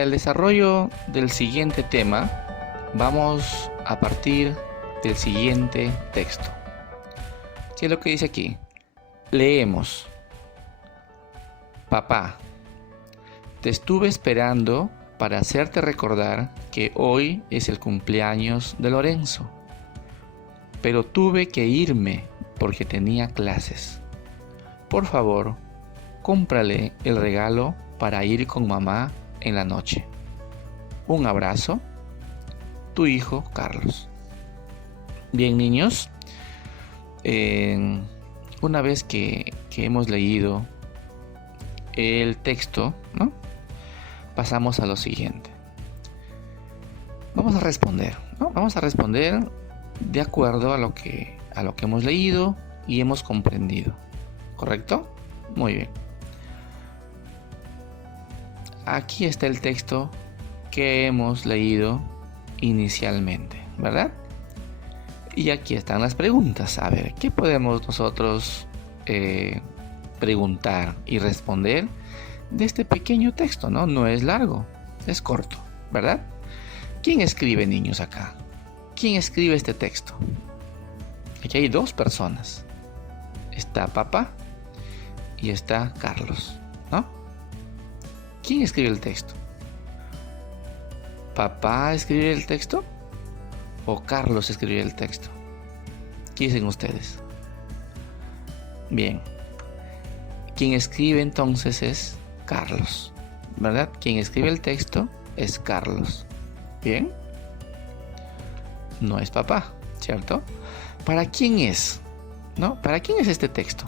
Para el desarrollo del siguiente tema, vamos a partir del siguiente texto. ¿Qué es lo que dice aquí? Leemos. Papá, te estuve esperando para hacerte recordar que hoy es el cumpleaños de Lorenzo, pero tuve que irme porque tenía clases. Por favor, cómprale el regalo para ir con mamá en la noche. Un abrazo, tu hijo Carlos. Bien, niños, una vez que hemos leído el texto, ¿no?, pasamos a lo siguiente. Vamos a responder, ¿no? Vamos a responder de acuerdo a lo que hemos leído y hemos comprendido. ¿Correcto? Muy bien. Aquí está el texto que hemos leído inicialmente, ¿verdad? Y aquí están las preguntas. A ver, ¿qué podemos nosotros preguntar y responder de este pequeño texto? No es largo, es corto, ¿verdad? ¿Quién escribe, niños, acá? ¿Quién escribe este texto? Aquí hay dos personas. Está papá y está Carlos, ¿no? ¿Quién escribe el texto? ¿Papá escribe el texto o Carlos escribe el texto? ¿Qué dicen ustedes? Bien. Quien escribe entonces es Carlos, ¿verdad? Quien escribe el texto es Carlos. Bien. No es papá, ¿cierto? ¿Para quién es? ¿No? ¿Para quién es este texto?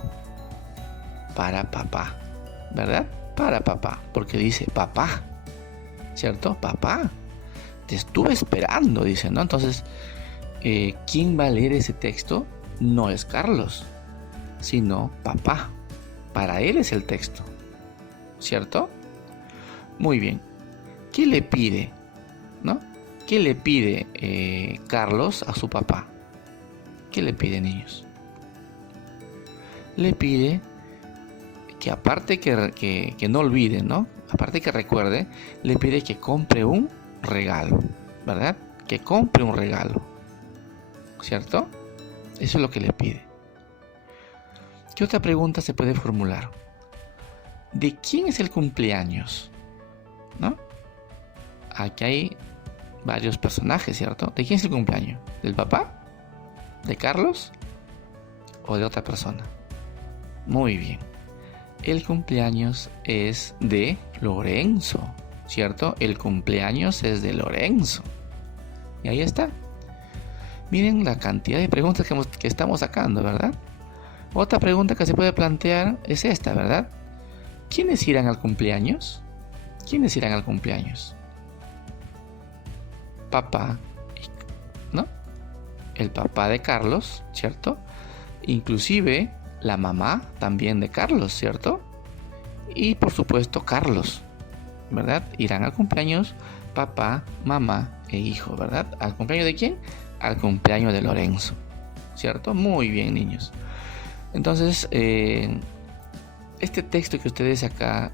Para papá, ¿verdad? Para papá, porque dice papá, ¿cierto? Papá, te estuve esperando, dice, ¿no? Entonces, ¿quién va a leer ese texto? No es Carlos, sino papá. Para él es el texto, ¿cierto? Muy bien. ¿Qué le pide? ¿No? ¿Qué le pide Carlos a su papá? ¿Qué le pide, niños? Le pide que aparte que no olvide, ¿no? Aparte que recuerde, le pide que compre un regalo, ¿verdad? Que compre un regalo, ¿cierto? Eso es lo que le pide. ¿Qué otra pregunta se puede formular? ¿De quién es el cumpleaños? ¿No? Aquí hay varios personajes, ¿cierto? ¿De quién es el cumpleaños? ¿Del papá? ¿De Carlos? ¿O de otra persona? Muy bien. El cumpleaños es de Lorenzo, ¿cierto? El cumpleaños es de Lorenzo. Y ahí está. Miren la cantidad de preguntas que estamos sacando, ¿verdad? Otra pregunta que se puede plantear es esta, ¿verdad? ¿Quiénes irán al cumpleaños? ¿Quiénes irán al cumpleaños? Papá, ¿no? El papá de Carlos, ¿cierto? Inclusive la mamá también de Carlos, ¿cierto? Y por supuesto Carlos, ¿verdad? Irán al cumpleaños papá, mamá e hijo, ¿verdad? ¿Al cumpleaños de quién? Al cumpleaños de Lorenzo, ¿cierto? Muy bien, niños. Entonces, este texto que ustedes acá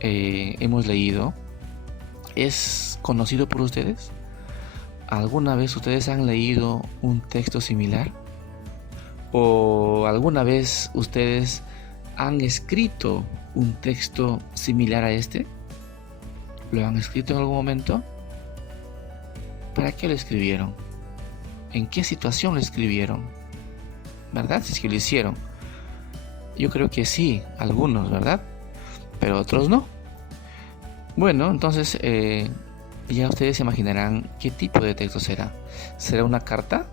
hemos leído, ¿es conocido por ustedes? ¿Alguna vez ustedes han leído un texto similar? ¿O alguna vez ustedes han escrito un texto similar a este? ¿Lo han escrito en algún momento? ¿Para qué lo escribieron? ¿En qué situación lo escribieron? ¿Verdad? Si es que lo hicieron. Yo creo que sí, algunos, ¿verdad? Pero otros no. Bueno, entonces ya ustedes se imaginarán qué tipo de texto será. ¿Será una carta?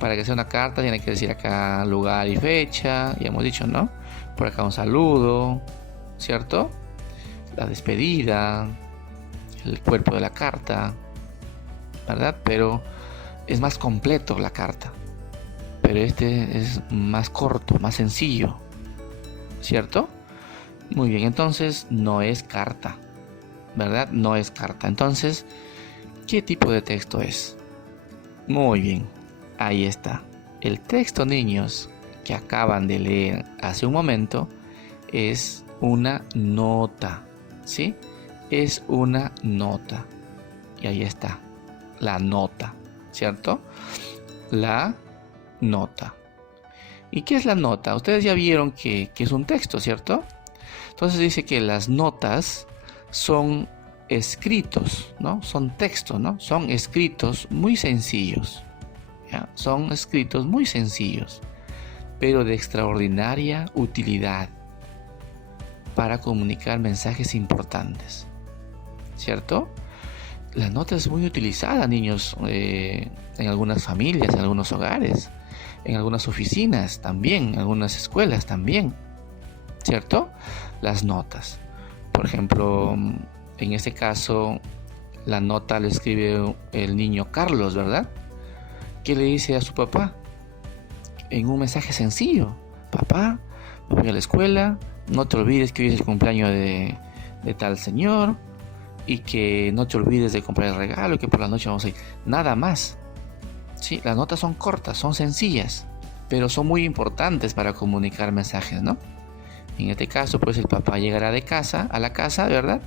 Para que sea una carta tiene que decir acá lugar y fecha, ya hemos dicho, ¿no? Por acá un saludo, ¿cierto? La despedida, el cuerpo de la carta, ¿verdad? Pero es más completo la carta. Pero este es más corto, más sencillo, ¿cierto? Muy bien, entonces no es carta, ¿verdad? No es carta. Entonces, ¿qué tipo de texto es? Muy bien, ahí está. El texto, niños, que acaban de leer hace un momento es una nota. ¿sí? Es una nota. Y ahí está, la nota, ¿cierto? La nota. ¿Y qué es la nota? Ustedes ya vieron que es un texto, ¿cierto? Entonces dice que las notas son escritos, ¿no? Son textos, ¿no? Son escritos muy sencillos, ¿ya? Son escritos muy sencillos, pero de extraordinaria utilidad para comunicar mensajes importantes, ¿cierto? La nota es muy utilizada, niños, en algunas familias, en algunos hogares, en algunas oficinas también, en algunas escuelas también, ¿cierto? Las notas. Por ejemplo, en este caso, la nota le escribe el niño Carlos, ¿verdad? ¿Qué le dice a su papá? En un mensaje sencillo: papá, voy a la escuela, no te olvides que hoy es el cumpleaños de tal señor, y que no te olvides de comprar el regalo, y que por la noche vamos a ir. Nada más. Sí, las notas son cortas, son sencillas, pero son muy importantes para comunicar mensajes, ¿no? En este caso, pues el papá llegará a la casa, ¿verdad?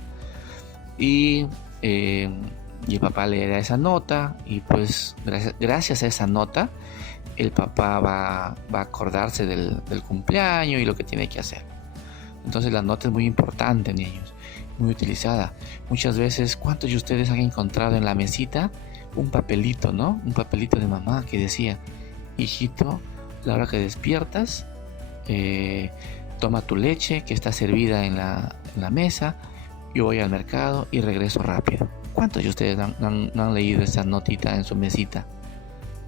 Y el papá leerá esa nota, y pues gracias a esa nota el papá va a acordarse del cumpleaños y lo que tiene que hacer. Entonces la nota es muy importante, niños, muy utilizada. Muchas veces, ¿cuántos de ustedes han encontrado en la mesita un papelito, ¿no? Un papelito de mamá que decía: hijito, la hora que despiertas, toma tu leche que está servida en la mesa, yo voy al mercado y regreso rápido. ¿Cuántos de ustedes no han leído esa notita en su mesita?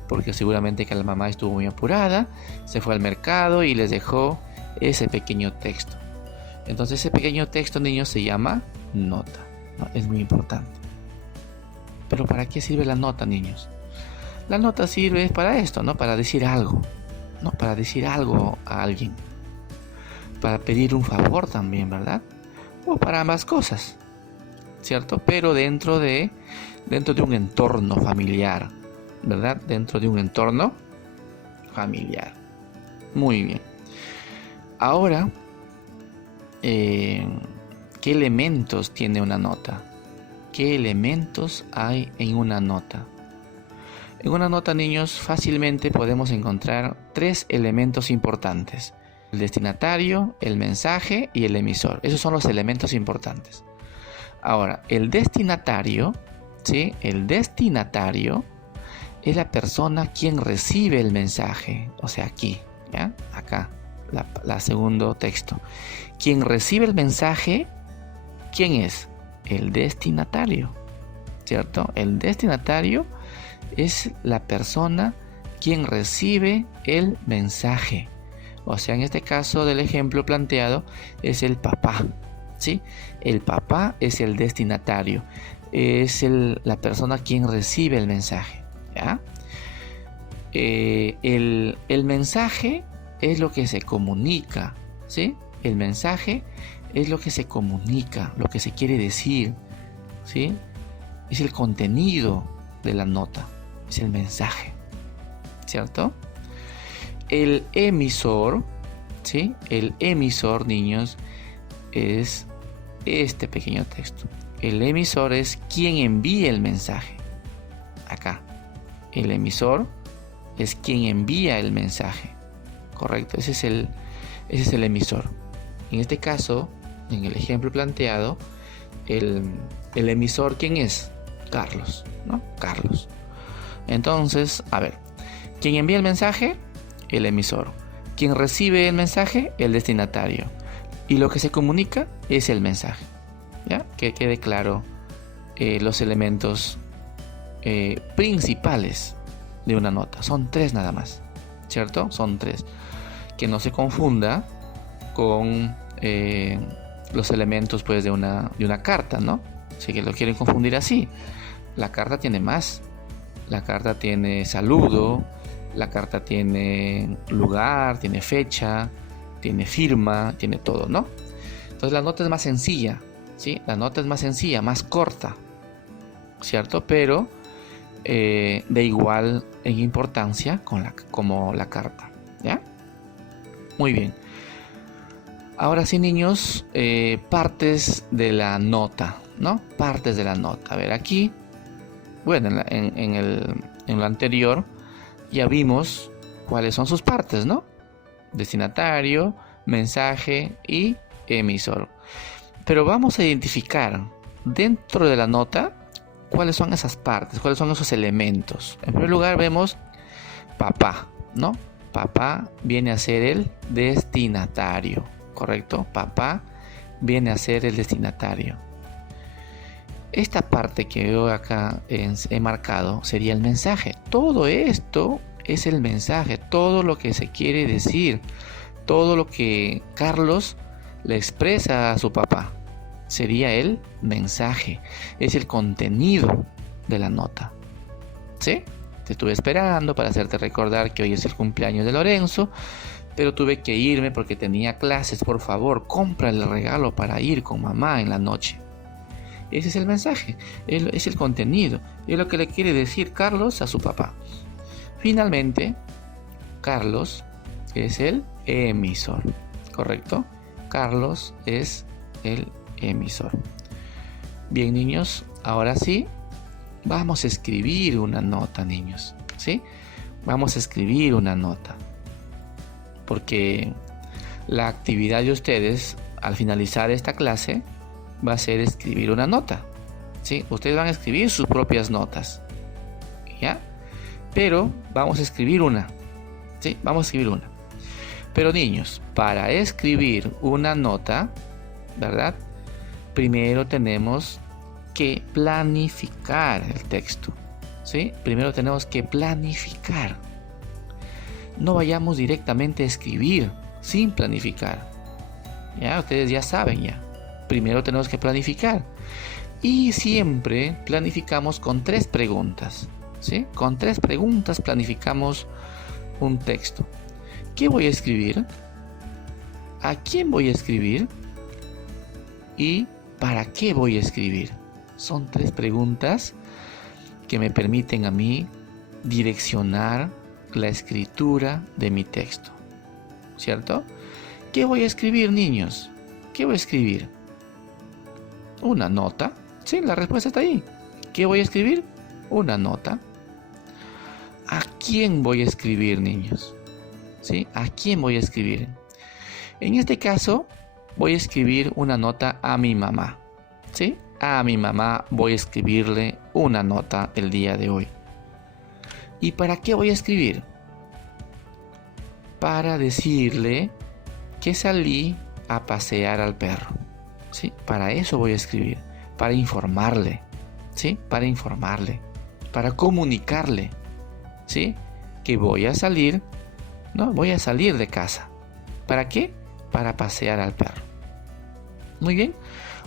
Porque seguramente que la mamá estuvo muy apurada, se fue al mercado y les dejó ese pequeño texto. Entonces ese pequeño texto, niños, se llama nota, ¿no? Es muy importante. Pero ¿para qué sirve la nota, niños? La nota sirve para esto, ¿no? Para decir algo, ¿no? Para decir algo a alguien. Para pedir un favor también, ¿verdad? O para ambas cosas, ¿cierto? Pero dentro de un entorno familiar, ¿verdad? Dentro de un entorno familiar. Muy bien. Ahora, ¿qué elementos tiene una nota? ¿Qué elementos hay en una nota? En una nota, niños, fácilmente podemos encontrar 3 elementos importantes: el destinatario, el mensaje y el emisor. Esos son los elementos importantes. Ahora, el destinatario, ¿sí? El destinatario es la persona quien recibe el mensaje. O sea, aquí, ¿ya? Acá, la segundo texto. Quien recibe el mensaje, ¿quién es? El destinatario, ¿cierto? El destinatario es la persona quien recibe el mensaje. O sea, en este caso del ejemplo planteado, es el papá, ¿sí? El papá es el destinatario, es la persona quien recibe el mensaje, ¿ya? El mensaje es lo que se comunica, ¿sí? El mensaje es lo que se comunica, lo que se quiere decir, ¿sí? Es el contenido de la nota, es el mensaje, ¿cierto? El emisor, ¿sí? El emisor, niños, es este pequeño texto. El emisor es quien envía el mensaje. Acá. El emisor es quien envía el mensaje. Correcto, ese es el emisor. En este caso, en el ejemplo planteado, el emisor, ¿quién es? Carlos, ¿no? Carlos. Entonces, a ver, ¿quién envía el mensaje? El emisor. ¿Quién recibe el mensaje? El destinatario. Y lo que se comunica es el mensaje. ¿Ya? Que quede claro los elementos principales de una nota. Son 3 nada más, ¿cierto? Son 3. Que no se confunda con los elementos, pues, de una carta, ¿no? Si que lo quieren confundir así. La carta tiene más. La carta tiene saludo, la carta tiene lugar, tiene fecha, tiene firma, tiene todo, ¿no? Entonces la nota es más sencilla, ¿sí? La nota es más sencilla, más corta, ¿cierto? Pero de igual en importancia como la carta, ¿ya? Muy bien. Ahora sí, niños, partes de la nota, ¿no? Partes de la nota. A ver, aquí, bueno, en lo anterior ya vimos cuáles son sus partes, ¿no? Destinatario, mensaje y emisor. Pero vamos a identificar dentro de la nota cuáles son esas partes, cuáles son esos elementos. En primer lugar vemos papá, ¿no? Papá viene a ser el destinatario, ¿correcto? Papá viene a ser el destinatario. Esta parte que veo acá he marcado sería el mensaje. Todo esto es el mensaje, todo lo que se quiere decir, todo lo que Carlos le expresa a su papá. Sería el mensaje, es el contenido de la nota. ¿Sí? Te estuve esperando para hacerte recordar que hoy es el cumpleaños de Lorenzo, pero tuve que irme porque tenía clases. Por favor, cómprale el regalo para ir con mamá en la noche. Ese es el mensaje, es el contenido, es lo que le quiere decir Carlos a su papá. Finalmente, Carlos es el emisor, ¿correcto? Carlos es el emisor. Bien, niños, ahora sí, vamos a escribir una nota, niños, ¿sí? Vamos a escribir una nota. Porque la actividad de ustedes, al finalizar esta clase, va a ser escribir una nota, ¿sí? Ustedes van a escribir sus propias notas, ¿ya? Pero vamos a escribir una, ¿sí? Vamos a escribir una. Pero niños, para escribir una nota, ¿verdad? Primero tenemos que planificar el texto, ¿sí? Primero tenemos que planificar. No vayamos directamente a escribir sin planificar. Ya, ustedes ya saben ya. Primero tenemos que planificar. Y siempre planificamos con 3 preguntas, ¿sí? Con 3 preguntas planificamos un texto. ¿Qué voy a escribir? ¿A quién voy a escribir? ¿Y para qué voy a escribir? Son 3 preguntas que me permiten a mí direccionar la escritura de mi texto, ¿cierto? ¿Qué voy a escribir, niños? ¿Qué voy a escribir? ¿Una nota? Sí, la respuesta está ahí. ¿Qué voy a escribir? Una nota. ¿A quién voy a escribir, niños? ¿Sí? ¿A quién voy a escribir? En este caso, voy a escribir una nota a mi mamá, ¿sí? A mi mamá voy a escribirle una nota el día de hoy. ¿Y para qué voy a escribir? Para decirle que salí a pasear al perro, ¿sí? Para eso voy a escribir, para informarle, ¿sí? Para informarle, para comunicarle, ¿sí? Que voy a salir, ¿no? Voy a salir de casa. ¿Para qué? Para pasear al perro. Muy bien.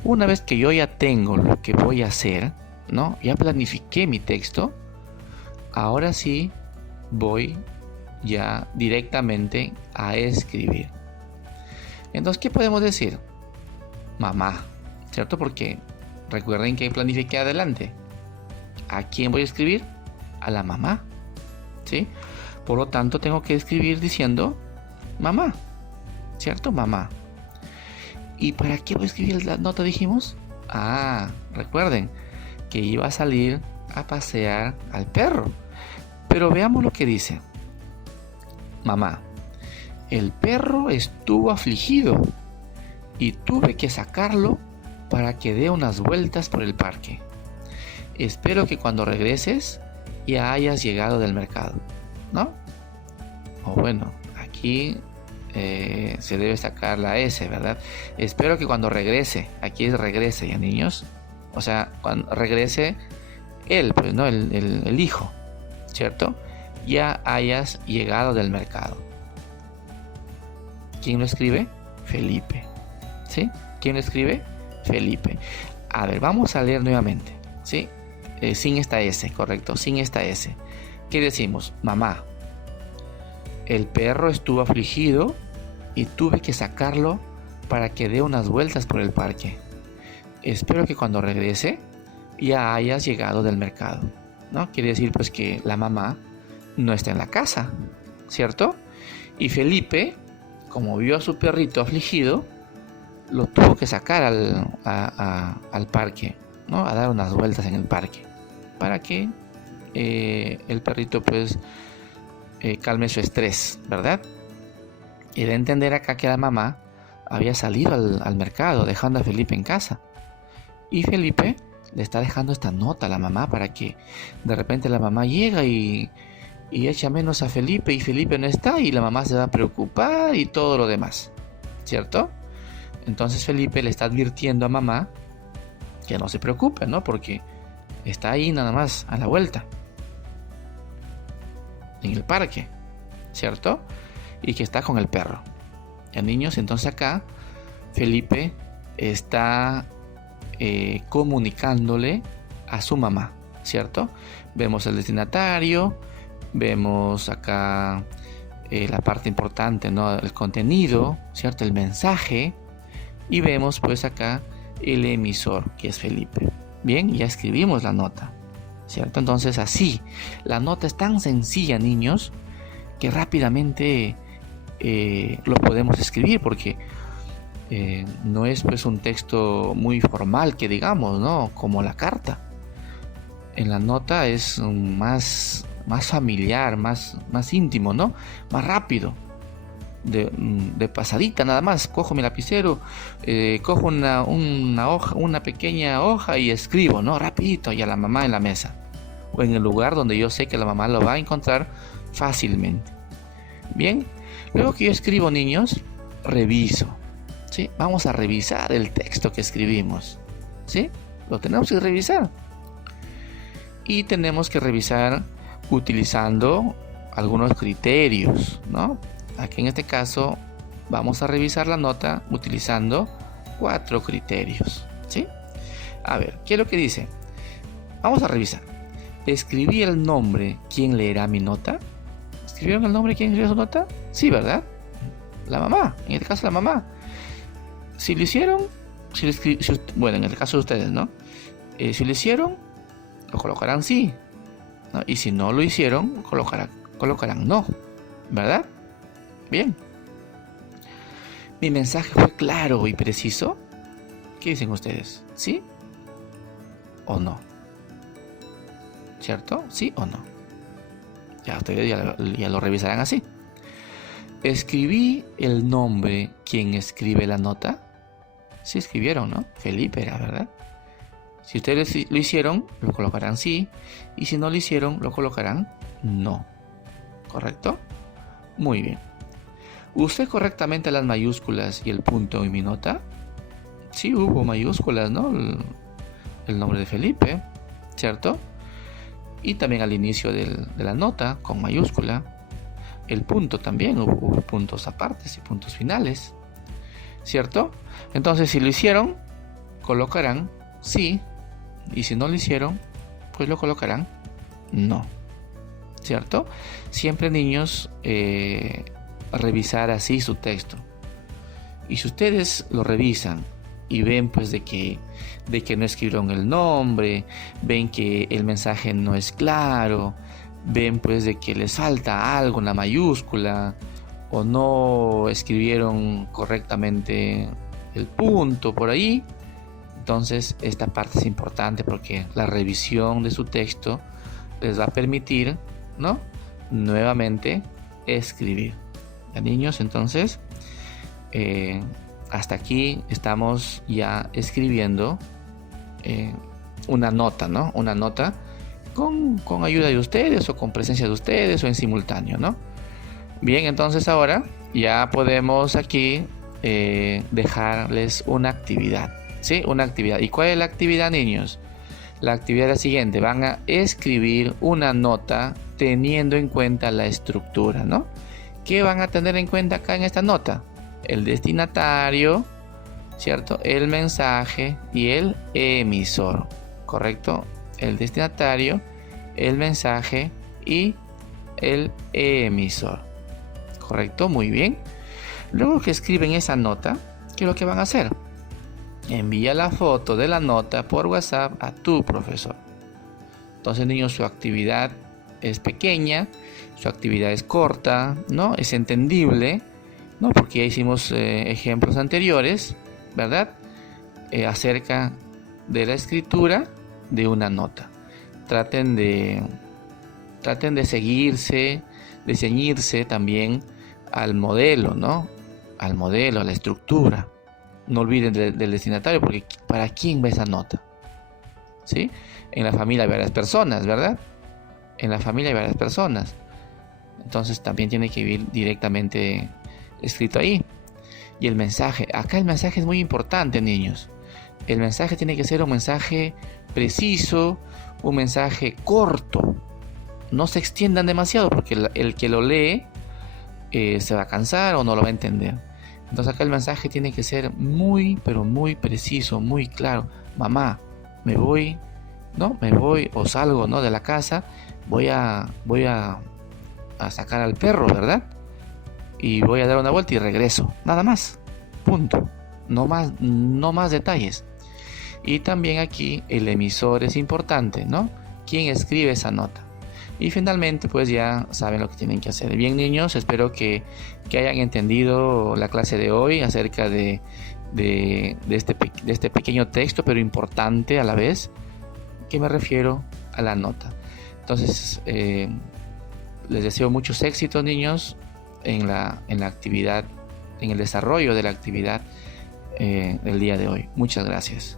Una vez que yo ya tengo lo que voy a hacer, ¿no? Ya planifiqué mi texto. Ahora sí voy ya directamente a escribir. Entonces, ¿qué podemos decir? Mamá, ¿cierto? Porque recuerden que planifiqué adelante. ¿A quién voy a escribir? A la mamá, ¿sí? Por lo tanto, tengo que escribir diciendo mamá, ¿cierto? Mamá. ¿Y para qué voy a escribir la nota, dijimos? Recuerden que iba a salir a pasear al perro. Pero veamos lo que dice. Mamá, el perro estuvo afligido y tuve que sacarlo para que dé unas vueltas por el parque. Espero que cuando regreses ya hayas llegado del mercado, ¿no? O bueno, aquí se debe sacar la S, ¿verdad? Espero que cuando regrese, aquí es regrese ya, niños. O sea, cuando regrese él, pues, ¿no? El hijo, ¿cierto? Ya hayas llegado del mercado. ¿Quién lo escribe? Felipe, ¿sí? ¿Quién lo escribe? Felipe. A ver, vamos a leer nuevamente, ¿sí? Sin esta S, correcto, sin esta S. ¿Qué decimos? Mamá, el perro estuvo afligido y tuve que sacarlo para que dé unas vueltas por el parque. Espero que cuando regrese ya hayas llegado del mercado, ¿no? Quiere decir pues que la mamá no está en la casa, ¿cierto? Y Felipe, como vio a su perrito afligido, lo tuvo que sacar al parque, ¿no? A dar unas vueltas en el parque para que el perrito pues calme su estrés, ¿verdad? Y de entender acá que la mamá había salido al mercado dejando a Felipe en casa. Y Felipe le está dejando esta nota a la mamá para que de repente la mamá llega y echa menos a Felipe y Felipe no está y la mamá se va a preocupar y todo lo demás, ¿cierto? Entonces Felipe le está advirtiendo a mamá que no se preocupe, ¿no? Porque está ahí nada más a la vuelta, en el parque, ¿cierto? Y que está con el perro. Ya, niños, entonces acá Felipe está comunicándole a su mamá, ¿cierto? Vemos el destinatario, vemos acá la parte importante, ¿no? El contenido, ¿cierto? El mensaje. Y vemos pues acá el emisor, que es Felipe. Bien, ya escribimos la nota, ¿cierto? Entonces así, la nota es tan sencilla, niños, que rápidamente lo podemos escribir, porque no es pues un texto muy formal que digamos, ¿no? Como la carta. En la nota es más familiar, más íntimo, ¿no? Más rápido. De pasadita nada más, cojo mi lapicero, cojo una hoja, una pequeña hoja y escribo, ¿no? Rapidito, y a la mamá en la mesa. O en el lugar donde yo sé que la mamá lo va a encontrar fácilmente. Bien, luego que yo escribo, niños, reviso. ¿Sí? Vamos a revisar el texto que escribimos. ¿Sí? Lo tenemos que revisar. Y tenemos que revisar utilizando algunos criterios, ¿no? Aquí en este caso vamos a revisar la nota utilizando 4 criterios. ¿Sí? A ver, ¿qué es lo que dice? Vamos a revisar. ¿Escribí el nombre? ¿Quién leerá mi nota? ¿Escribieron el nombre? ¿Quién escribió su nota? Sí, ¿verdad? La mamá, en este caso la mamá. Si lo hicieron, bueno, en el caso de ustedes, ¿no? Si lo hicieron, lo colocarán sí, ¿no? Y si no lo hicieron, colocarán no, ¿verdad? Bien. ¿Mi mensaje fue claro y preciso? ¿Qué dicen ustedes? ¿Sí o no? ¿Cierto? ¿Sí o no? Ya ustedes ya lo revisarán así. ¿Escribí el nombre quien escribe la nota? Sí escribieron, ¿no? Felipe era, ¿verdad? Si ustedes lo hicieron, lo colocarán sí. Y si no lo hicieron, lo colocarán no. ¿Correcto? Muy bien. ¿Usé correctamente las mayúsculas y el punto en mi nota? Sí hubo mayúsculas, ¿no? El nombre de Felipe, ¿cierto? Y también al inicio de la nota, con mayúscula. El punto también, hubo puntos apartes y puntos finales, ¿cierto? Entonces, si lo hicieron, colocarán sí. Y si no lo hicieron, pues lo colocarán no, ¿cierto? Siempre, niños, revisar así su texto. Y si ustedes lo revisan y ven pues de que no escribieron el nombre, ven que el mensaje no es claro, ven pues de que les falta algo en la mayúscula o no escribieron correctamente el punto por ahí, entonces esta parte es importante porque la revisión de su texto les va a permitir, ¿no?, nuevamente escribir. ¿Ya, niños? Entonces hasta aquí estamos ya escribiendo una nota, ¿no? Una nota con ayuda de ustedes o con presencia de ustedes o en simultáneo, ¿no? Bien, entonces ahora ya podemos aquí dejarles una actividad, ¿sí? Una actividad. ¿Y cuál es la actividad, niños? La actividad es la siguiente. Van a escribir una nota teniendo en cuenta la estructura, ¿no? ¿Qué van a tener en cuenta acá en esta nota? El destinatario, ¿cierto? El mensaje y el emisor, ¿correcto? El destinatario, el mensaje y el emisor, ¿correcto? Muy bien. Luego que escriben esa nota, ¿qué es lo que van a hacer? Envía la foto de la nota por WhatsApp a tu profesor. Entonces, niños, su actividad es pequeña, su actividad es corta, ¿no? Es entendible, ¿no? Porque ya hicimos ejemplos anteriores ¿verdad? Acerca de la escritura de una nota. Traten de seguirse, de ceñirse también al modelo, ¿no? Al modelo, a la estructura. No olviden del destinatario, porque ¿para quién va esa nota? ¿Sí? En la familia hay varias personas, ¿verdad? En la familia hay varias personas. Entonces también tiene que ir directamente escrito ahí. Y el mensaje, acá el mensaje es muy importante, niños. El mensaje tiene que ser un mensaje preciso, un mensaje corto. No se extiendan demasiado, porque el que lo lee se va a cansar o no lo va a entender. Entonces acá el mensaje tiene que ser muy, pero muy preciso, muy claro. Mamá, me voy, ¿no? Me voy o salgo, ¿no? De la casa. Voy a sacar al perro, ¿verdad? Y voy a dar una vuelta y regreso. Nada más. Punto. No más detalles. Y también aquí el emisor es importante, ¿no? ¿Quién escribe esa nota? Y finalmente, pues ya saben lo que tienen que hacer. Bien, niños, espero que hayan entendido la clase de hoy acerca de este pequeño texto, pero importante a la vez, que me refiero a la nota. Entonces, les deseo muchos éxitos, niños, en la actividad, en el desarrollo de la actividad del día de hoy. Muchas gracias.